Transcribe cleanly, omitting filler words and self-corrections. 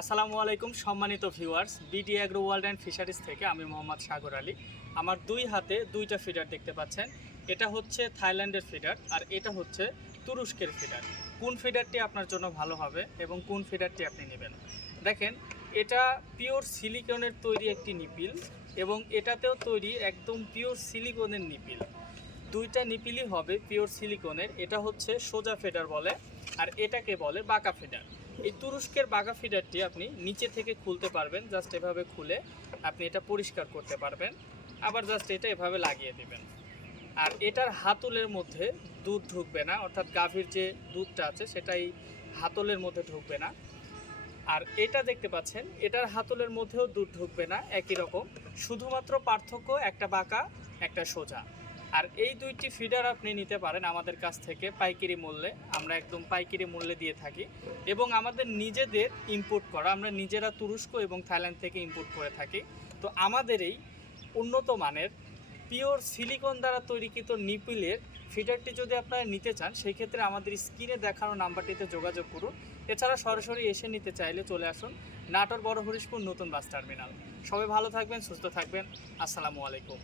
আসসালামু আলাইকুম সম্মানিত viewers, BD agro world and fisheries থেকে আমি মোহাম্মদ সাগর আলী। আমার দুই হাতে দুইটা ফিডার দেখতে পাচ্ছেন। এটা হচ্ছে থাইল্যান্ডের ফিডার আর এটা হচ্ছে তুরস্কের ফিডার। কোন ফিডারটি আপনার জন্য ভালো হবে এবং কোন ফিডারটি আপনি নেবেন? দেখেন, এটা পিওর সিলিকনের তৈরি একটি নিপিল এবং এটাতেও তৈরি একদম পিওর সিলিকনের নিপিল। দুইটা নিপিলই হবে পিওর সিলিকনের। এটা হচ্ছে সোজা ফিডার বলে আর এটাকে বলে বাঁকা ফিডার। এই তুরস্কের বাঁকা ফিডারটি আপনি নিচে থেকে খুলতে পারবেন, জাস্ট এভাবে খুলে আপনি এটা পরিষ্কার করতে পারবেন, আবার জাস্ট এটা এভাবে লাগিয়ে দেবেন। আর এটার হাতলের মধ্যে দুধ ঢুকবে না, অর্থাৎ গাভীর যে দুধটা আছে সেটাই হাতলের মধ্যে ঢুকবে না। আর এটা দেখতে পাচ্ছেন, এটার হাতলের মধ্যেও দুধ ঢুকবে না, একই রকম, শুধুমাত্র পার্থক্য একটা বাঁকা একটা সোজা। আর এই দুইটি ফিডার আপনি নিতে পারেন আমাদের কাছ থেকে পাইকারি মূল্যে। আমরা একদম পাইকারি মূল্যে দিয়ে থাকি এবং আমাদের নিজেদের ইম্পোর্ট করা, আমরা নিজেরা তুরস্ক এবং থাইল্যান্ড থেকে ইম্পোর্ট করে থাকি। তো আমাদের এই উন্নত মানের পিওর সিলিকন দ্বারা তৈরিকৃত নিপিলের ফিডারটি যদি আপনারা নিতে চান, সেই ক্ষেত্রে আমাদের স্ক্রিনে দেখানো নাম্বারটিতে যোগাযোগ করুন। এছাড়া সরাসরি এসে নিতে চাইলে চলে আসুন নাটোর বড় হরিশপুর নতুন বাস টার্মিনাল। সবাই ভালো থাকবেন, সুস্থ থাকবেন। আসসালামু আলাইকুম।